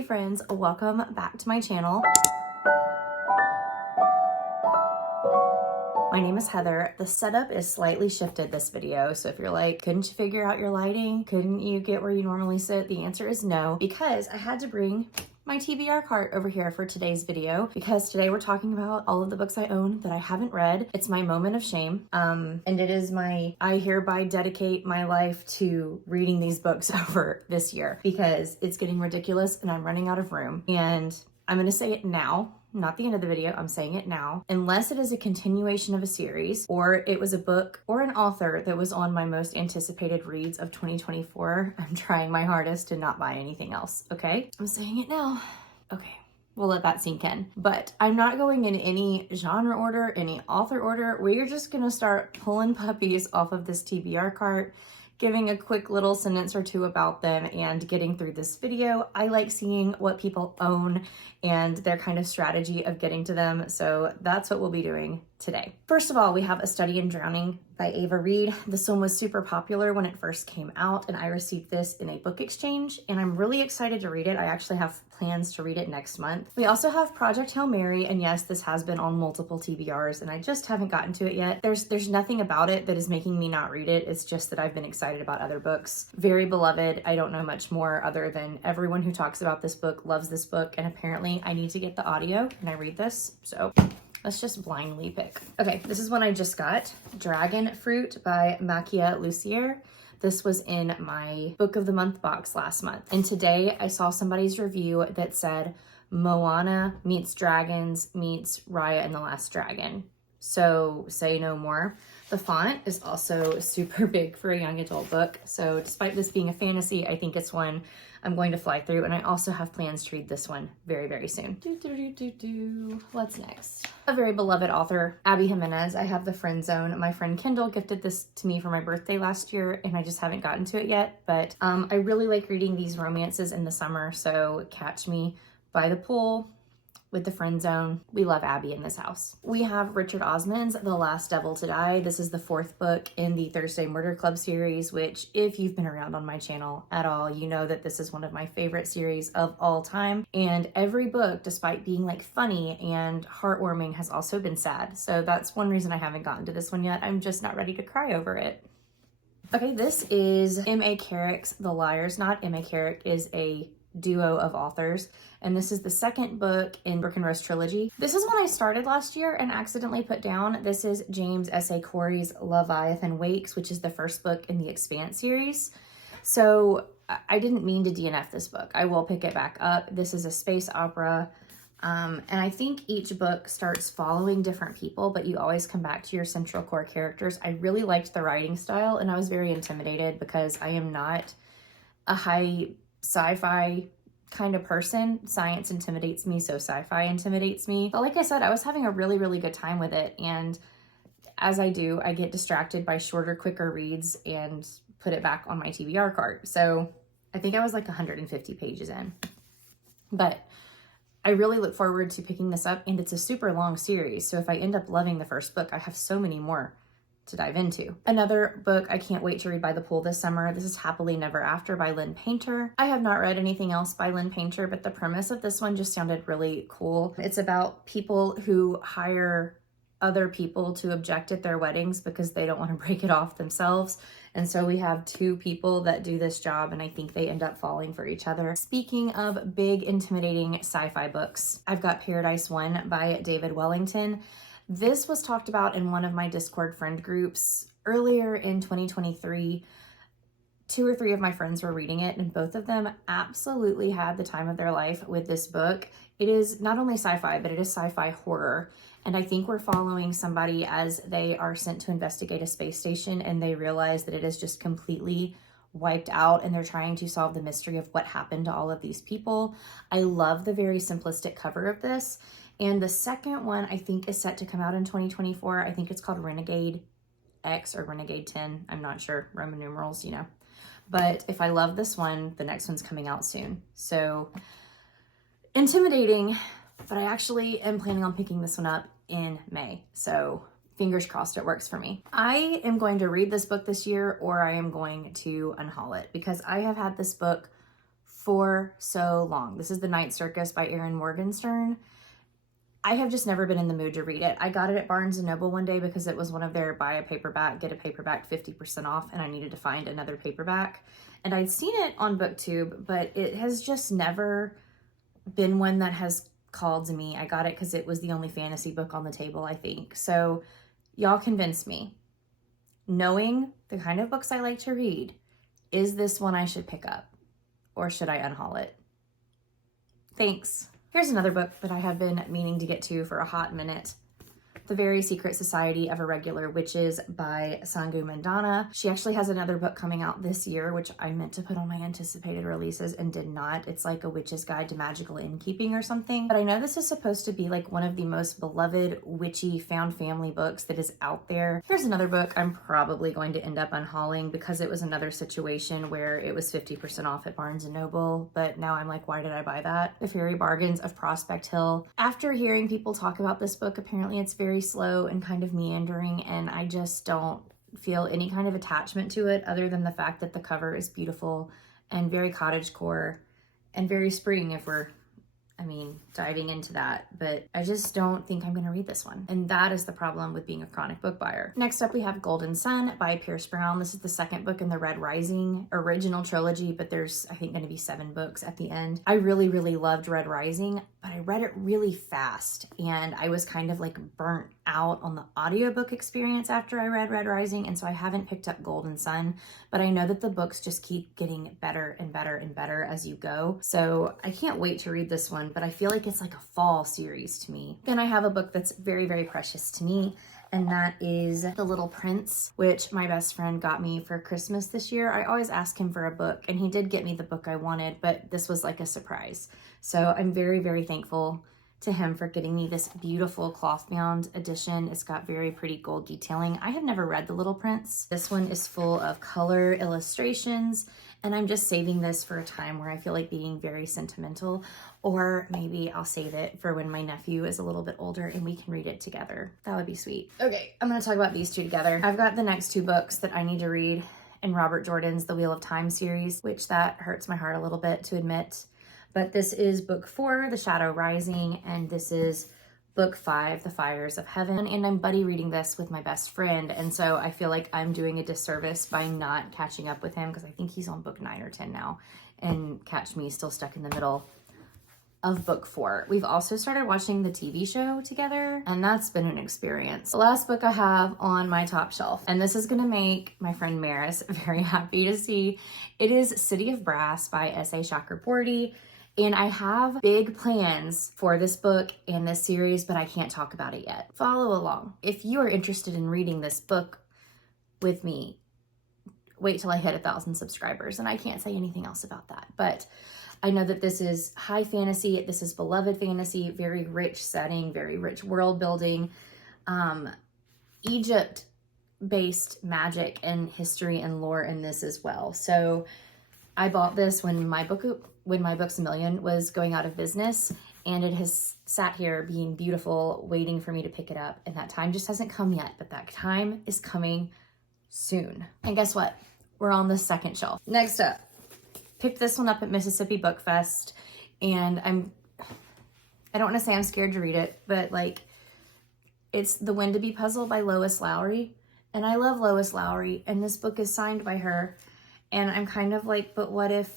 Hey friends, welcome back to my channel. My name is Heather. The setup is slightly shifted this video, so if you're like, couldn't you figure out your lighting? Couldn't you get where you normally sit? The answer is no, because I had to bring my TBR cart over here for today's video, because today we're talking about all of the books I own that I haven't read. It's my moment of shame, and it is I hereby dedicate my life to reading these books over this year, because it's getting ridiculous and I'm running out of room. And I'm gonna say it now, not the end of the video, I'm saying it now. Unless it is a continuation of a series, or it was a book or an author that was on my most anticipated reads of 2024, I'm trying my hardest to not buy anything else, okay? I'm saying it now. Okay, we'll let that sink in. But I'm not going in any genre order, any author order. We're just gonna start pulling puppies off of this TBR cart, giving a quick little sentence or two about them and getting through this video. I like seeing what people own and their kind of strategy of getting to them. So that's what we'll be doing today. First of all, we have A Study in Drowning by Ava Reed. This one was super popular when it first came out, and I received this in a book exchange, and I'm really excited to read it. I actually have plans to read it next month. We also have Project Hail Mary, and yes, this has been on multiple TBRs, and I just haven't gotten to it yet. There's nothing about it that is making me not read it. It's just that I've been excited about other books. Very beloved. I don't know much more other than everyone who talks about this book loves this book, and apparently I need to get the audio and I read this, so let's just blindly pick. Okay, this is one I just got. Dragon Fruit by Makia Lucier. This was in my Book of the Month box last month. And today I saw somebody's review that said Moana meets dragons meets Raya and the Last Dragon. So say no more. The font is also super big for a young adult book. So despite this being a fantasy, I think it's one I'm going to fly through, and I also have plans to read this one very, very soon. What's next? A very beloved author, Abby Jimenez. I have The Friend Zone. My friend Kendall gifted this to me for my birthday last year, and I just haven't gotten to it yet, but I really like reading these romances in the summer, so catch me by the pool with The Friend Zone. We love Abby in this house. We have Richard Osman's The Last Devil to Die. This is the fourth book in the Thursday Murder Club series, which if you've been around on my channel at all, you know that this is one of my favorite series of all time. And every book, despite being like funny and heartwarming, has also been sad. So that's one reason I haven't gotten to this one yet. I'm just not ready to cry over it. Okay, this is M.A. Carrick's The Liar's Knot. M.A. Carrick is a duo of authors, and this is the second book in Brick and Rose trilogy. This is one I started last year and accidentally put down. This is James S.A. Corey's Leviathan Wakes, which is the first book in the Expanse series. So I didn't mean to DNF this book. I will pick it back up. This is a space opera, and I think each book starts following different people, but you always come back to your central core characters. I really liked the writing style, and I was very intimidated because I am not a high sci-fi kind of person. Science intimidates me, so sci-fi intimidates me. But like I said, I was having a really, really good time with it. And as I do, I get distracted by shorter, quicker reads and put it back on my TBR cart. So I think I was like 150 pages in. But I really look forward to picking this up, and it's a super long series. So if I end up loving the first book, I have so many more to dive into. Another book I can't wait to read by the pool this summer. This is Happily Never After by Lynn Painter. I have not read anything else by Lynn Painter, but the premise of this one just sounded really cool. It's about people who hire other people to object at their weddings because they don't want to break it off themselves. And so we have two people that do this job, and I think they end up falling for each other. Speaking of big, intimidating sci-fi books, I've got Paradise 1 by David Wellington. This was talked about in one of my Discord friend groups earlier in 2023. 2 or 3 of my friends were reading it, and both of them absolutely had the time of their life with this book. It is not only sci-fi, but it is sci-fi horror. And I think we're following somebody as they are sent to investigate a space station, and they realize that it is just completely wiped out, and they're trying to solve the mystery of what happened to all of these people. I love the very simplistic cover of this. And the second one I think is set to come out in 2024. I think it's called Renegade X or Renegade 10. I'm not sure. Roman numerals, you know. But if I love this one, the next one's coming out soon. So intimidating, but I actually am planning on picking this one up in May. So fingers crossed it works for me. I am going to read this book this year, or I am going to unhaul it, because I have had this book for so long. This is The Night Circus by Erin Morgenstern. I have just never been in the mood to read it. I got it at Barnes & Noble one day because it was one of their buy a paperback, get a paperback 50% off, and I needed to find another paperback. And I'd seen it on BookTube, but it has just never been one that has called to me. I got it because it was the only fantasy book on the table, I think. So y'all convinced me. Knowing the kind of books I like to read, is this one I should pick up? Or should I unhaul it? Thanks. Here's another book that I have been meaning to get to for a hot minute. The Very Secret Society of Irregular Witches by Sangu Mandana. She actually has another book coming out this year, which I meant to put on my anticipated releases and did not. It's like A Witch's Guide to Magical Innkeeping or something. But I know this is supposed to be like one of the most beloved witchy found family books that is out there. Here's another book I'm probably going to end up unhauling because it was another situation where it was 50% off at Barnes & Noble. But now I'm like, why did I buy that? The Fairy Bargains of Prospect Hill. After hearing people talk about this book, apparently it's very slow and kind of meandering, and I just don't feel any kind of attachment to it other than the fact that the cover is beautiful and very cottagecore and very spring if we're diving into that, but I just don't think I'm gonna read this one. And that is the problem with being a chronic book buyer. Next up, we have Golden Sun by Pierce Brown. This is the second book in the Red Rising original trilogy, but there's, I think, gonna be 7 books at the end. I really, really loved Red Rising, but I read it really fast, and I was kind of like burnt out on the audiobook experience after I read Red Rising, and so I haven't picked up Golden Sun, but I know that the books just keep getting better and better and better as you go. So I can't wait to read this one, but I feel like it's like a fall series to me. Then I have a book that's very, very precious to me, and that is The Little Prince, which my best friend got me for Christmas this year. I always ask him for a book, and he did get me the book I wanted, but this was like a surprise. So I'm very, very thankful to him for getting me this beautiful cloth-bound edition. It's got very pretty gold detailing. I have never read The Little Prince. This one is full of color illustrations, and I'm just saving this for a time where I feel like being very sentimental, or maybe I'll save it for when my nephew is a little bit older and we can read it together. That would be sweet. Okay, I'm gonna talk about these two together. I've got the next 2 books that I need to read in Robert Jordan's The Wheel of Time series, which that hurts my heart a little bit to admit. But this is book 4, The Shadow Rising, and this is book 5, The Fires of Heaven. And I'm buddy reading this with my best friend, and so I feel like I'm doing a disservice by not catching up with him because I think he's on book 9 or 10 now, and catch me still stuck in the middle of book 4. We've also started watching the TV show together, and that's been an experience. The last book I have on my top shelf, and this is gonna make my friend Maris very happy to see. It is City of Brass by S.A. Chakraborty. And I have big plans for this book and this series, but I can't talk about it yet. Follow along. If you are interested in reading this book with me, wait till I hit 1,000 subscribers, and I can't say anything else about that. But I know that this is high fantasy, this is beloved fantasy, very rich setting, very rich world building, Egypt-based magic and history and lore in this as well. So I bought this when my Books A Million was going out of business, and it has sat here being beautiful, waiting for me to pick it up, and that time just hasn't come yet, but that time is coming soon. And guess what? We're on the second shelf. Next up, picked this one up at Mississippi Book Fest, and I don't want to say I'm scared to read it, but like, it's The When to Be Puzzle by Lois Lowry, and I love Lois Lowry, and this book is signed by her, and I'm kind of like, but what if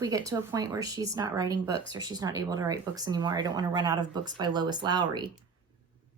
we get to a point where she's not writing books, or she's not able to write books anymore? I don't want to run out of books by Lois Lowry.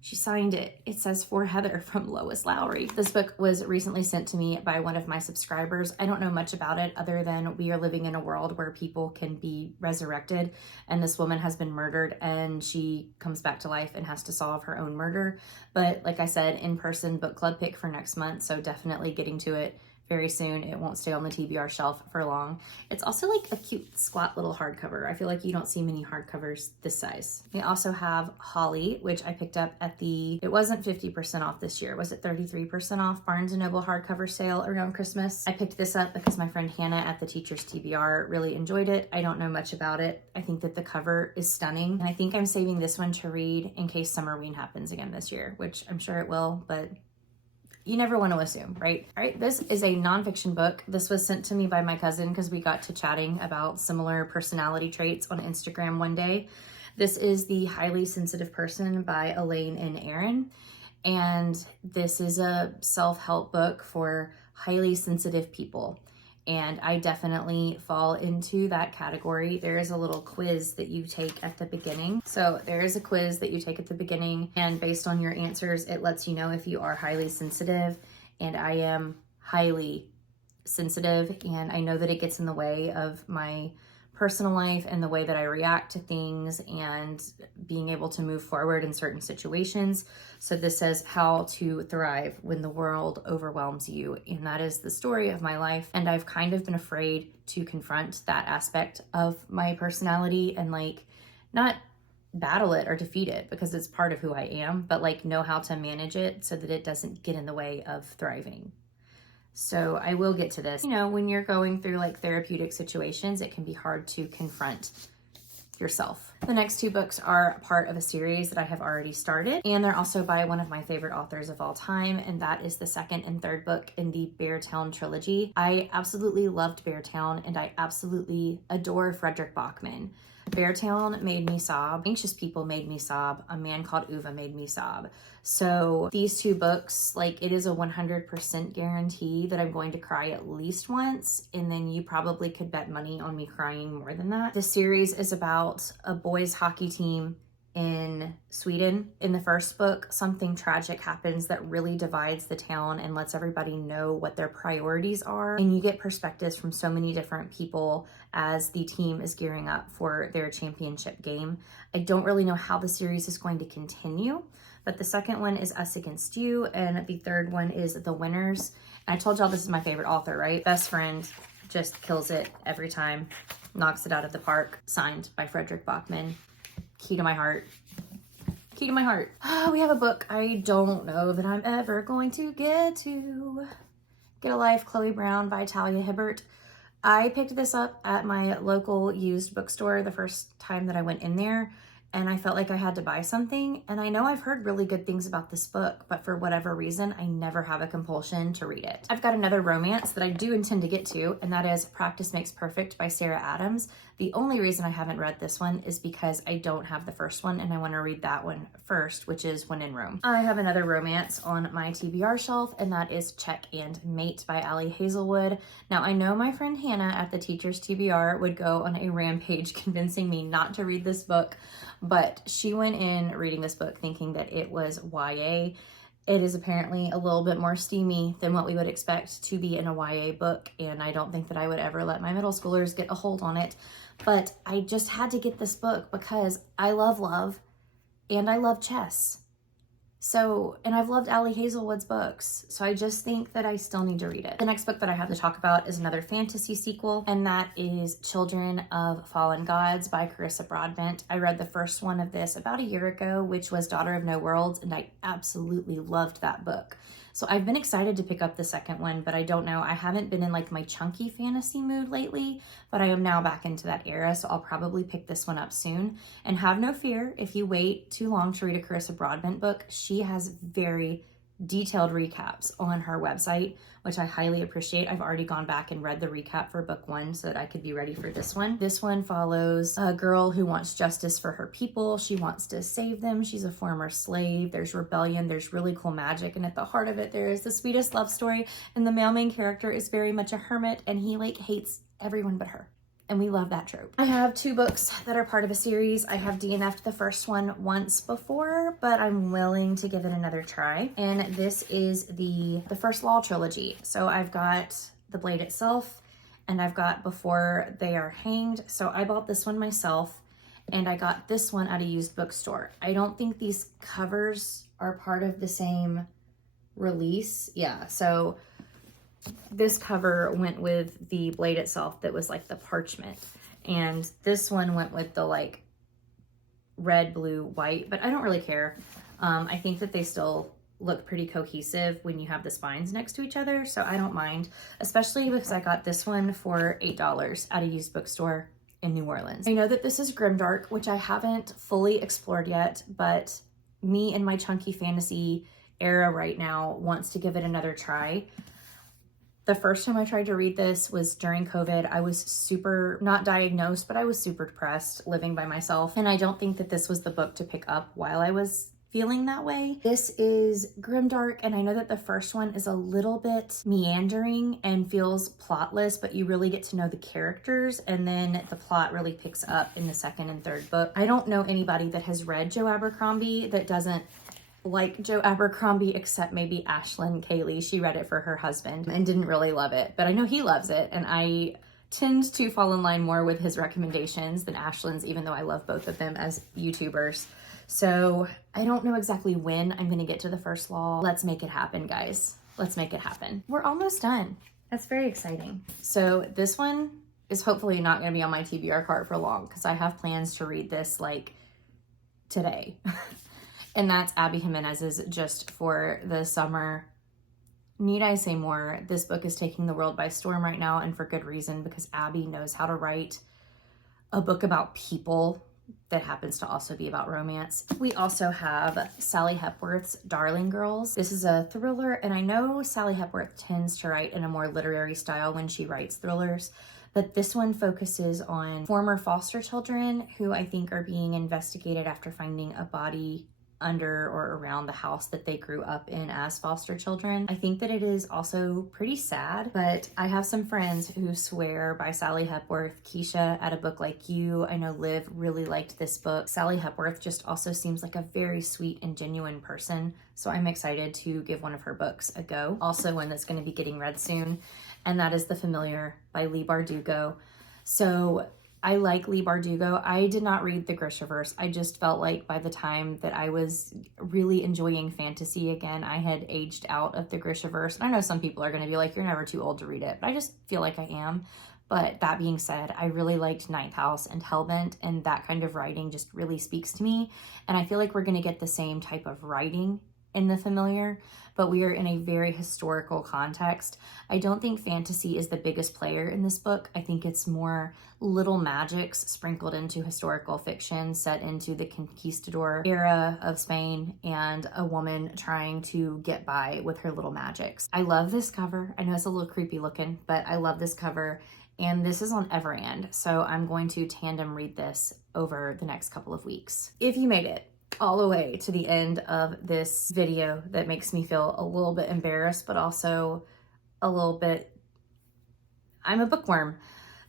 She signed it. It says For Heather from Lois Lowry. This book was recently sent to me by one of my subscribers. I don't know much about it other than we are living in a world where people can be resurrected, and this woman has been murdered and she comes back to life and has to solve her own murder. But like I said, in-person book club pick for next month, so definitely getting to it very soon. It won't stay on the TBR shelf for long. It's also like a cute squat little hardcover. I feel like you don't see many hardcovers this size. We also have Holly, which I picked up at it wasn't 50% off this year. Was it 33% off Barnes & Noble hardcover sale around Christmas? I picked this up because my friend Hannah at the Teacher's TBR really enjoyed it. I don't know much about it. I think that the cover is stunning, and I think I'm saving this one to read in case Summerween happens again this year, which I'm sure it will, but you never want to assume, right? All right, this is a nonfiction book. This was sent to me by my cousin because we got to chatting about similar personality traits on Instagram one day. This is The Highly Sensitive Person by Elaine and Aaron. And this is a self-help book for highly sensitive people. And I definitely fall into that category. There is a little quiz that you take at the beginning. So there is a quiz that you take at the beginning, and based on your answers, it lets you know if you are highly sensitive. And I am highly sensitive, and I know that it gets in the way of my personal life and the way that I react to things and being able to move forward in certain situations. So this says how to thrive when the world overwhelms you. And that is the story of my life. And I've kind of been afraid to confront that aspect of my personality and like not battle it or defeat it because it's part of who I am, but like know how to manage it so that it doesn't get in the way of thriving. So I will get to this. You know, when you're going through like therapeutic situations, it can be hard to confront yourself. The next two books are part of a series that I have already started, and they're also by one of my favorite authors of all time, and that is the second and third book in the Beartown trilogy. I absolutely loved Beartown, and I absolutely adore Frederick Bachman. Beartown made me sob. Anxious People made me sob. A Man Called Uva made me sob. So these two books, like it is a 100% guarantee that I'm going to cry at least once, and then you probably could bet money on me crying more than that. The series is about a boys hockey team in Sweden. In the first book, something tragic happens that really divides the town and lets everybody know what their priorities are. And you get perspectives from so many different people as the team is gearing up for their championship game. I don't really know how the series is going to continue, but the second one is Us Against You, and the third one is The Winners. And I told y'all this is my favorite author, right? Best Friend, just kills it every time, knocks it out of the park. Signed by Frederick Bachman. Key to my heart. Key to my heart. Oh, we have a book I don't know that I'm ever going to get to. Get a Life, Chloe Brown by Talia Hibbert. I picked this up at my local used bookstore the first time that I went in there, and I felt like I had to buy something. And I know I've heard really good things about this book, but for whatever reason, I never have a compulsion to read it. I've got another romance that I do intend to get to, and that is Practice Makes Perfect by Sarah Adams. The only reason I haven't read this one is because I don't have the first one, and I want to read that one first, which is When in Rome. I have another romance on my TBR shelf, and that is Check and Mate by Allie Hazelwood. Now, I know my friend Hannah at the Teacher's TBR would go on a rampage convincing me not to read this book, but she went in reading this book thinking that it was YA. It is apparently a little bit more steamy than what we would expect to be in a YA book, and I don't think that I would ever let my middle schoolers get a hold on it. But I just had to get this book because I love love and I love chess. So, and I've loved Allie Hazelwood's books, so I just think that I still need to read it. The next book that I have to talk about is another fantasy sequel, and that is Children of Fallen Gods by Carissa Broadbent. I read the first one of this about a year ago, which was Daughter of No Worlds, and I absolutely loved that book. So I've been excited to pick up the second one, but I don't know. I haven't been in like my chunky fantasy mood lately, but I am now back into that era, so I'll probably pick this one up soon. And have no fear, if you wait too long to read a Carissa Broadbent book, she has very detailed recaps on her website, which I highly appreciate. I've already gone back and read the recap for book one so that I could be ready for this one. This one follows a girl who wants justice for her people. She wants to save them. She's a former slave. There's rebellion. There's really cool magic. And at the heart of it, there is the sweetest love story. And the male main character is very much a hermit, and he like hates everyone but her. And we love that trope. I have two books that are part of a series. I have DNF'd the first one once before, but I'm willing to give it another try. And this is the First Law trilogy. So I've got The Blade Itself, and I've got Before They Are Hanged. So I bought this one myself, and I got this one at a used bookstore. I don't think these covers are part of the same release. Yeah, so this cover went with the Blade Itself that was like the parchment, and this one went with the like red, blue, white, but I don't really care. I think that they still look pretty cohesive when you have the spines next to each other, so I don't mind, especially because I got this one for $8 at a used bookstore in New Orleans. I know that this is grimdark, which I haven't fully explored yet, but me and my chunky fantasy era right now wants to give it another try. The first time I tried to read this was during COVID. I was super, not diagnosed, but I was super depressed living by myself. And I don't think that this was the book to pick up while I was feeling that way. This is grimdark, and I know that the first one is a little bit meandering and feels plotless, but you really get to know the characters, and then the plot really picks up in the second and third book. I don't know anybody that has read Joe Abercrombie that doesn't like Joe Abercrombie, except maybe Ashlyn Kaylee. She read it for her husband and didn't really love it, but I know he loves it, and I tend to fall in line more with his recommendations than Ashlyn's, even though I love both of them as YouTubers. So I don't know exactly when I'm going to get to the first law. Let's make it happen, guys. Let's make it happen. We're almost done. That's very exciting. So this one is hopefully not going to be on my TBR cart for long, because I have plans to read this like today. And that's Abby Jimenez's Just for the Summer. Need I say more? This book is taking the world by storm right now, and for good reason, because Abby knows how to write a book about people that happens to also be about romance. We also have Sally Hepworth's Darling Girls. This is a thriller, and I know Sally Hepworth tends to write in a more literary style when she writes thrillers, but this one focuses on former foster children who I think are being investigated after finding a body under or around the house that they grew up in as foster children. I think that it is also pretty sad, but I have some friends who swear by Sally Hepworth. Keisha at A Book Like You, I know Liv really liked this book. Sally Hepworth just also seems like a very sweet and genuine person, so I'm excited to give one of her books a go. Also one that's going to be getting read soon, and that is The Familiar by Leigh Bardugo. So I like Leigh Bardugo. I did not read the Grishaverse. I just felt like by the time that I was really enjoying fantasy again, I had aged out of the Grishaverse. I know some people are going to be like, you're never too old to read it, but I just feel like I am. But that being said, I really liked Ninth House and Hellbent, and that kind of writing just really speaks to me. And I feel like we're going to get the same type of writing in The Familiar, but we are in a very historical context. I don't think fantasy is the biggest player in this book. I think it's more little magics sprinkled into historical fiction set into the conquistador era of Spain and a woman trying to get by with her little magics. I love this cover. I know it's a little creepy looking, but I love this cover. And this is on Everand, so I'm going to tandem read this over the next couple of weeks. If you made it all the way to the end of this video, that makes me feel a little bit embarrassed, but also a little bit, I'm a bookworm.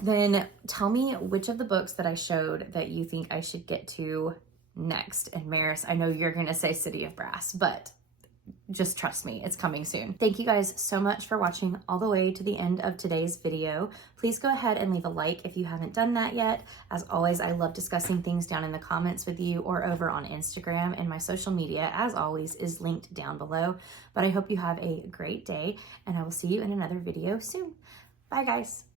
Then tell me which of the books that I showed that you think I should get to next. And Maris, I know you're gonna say City of Brass, but just trust me, it's coming soon. Thank you guys so much for watching all the way to the end of today's video. Please go ahead and leave a like if you haven't done that yet. As always, I love discussing things down in the comments with you or over on Instagram, and my social media, as always, is linked down below. But I hope you have a great day, and I will see you in another video soon. Bye, guys.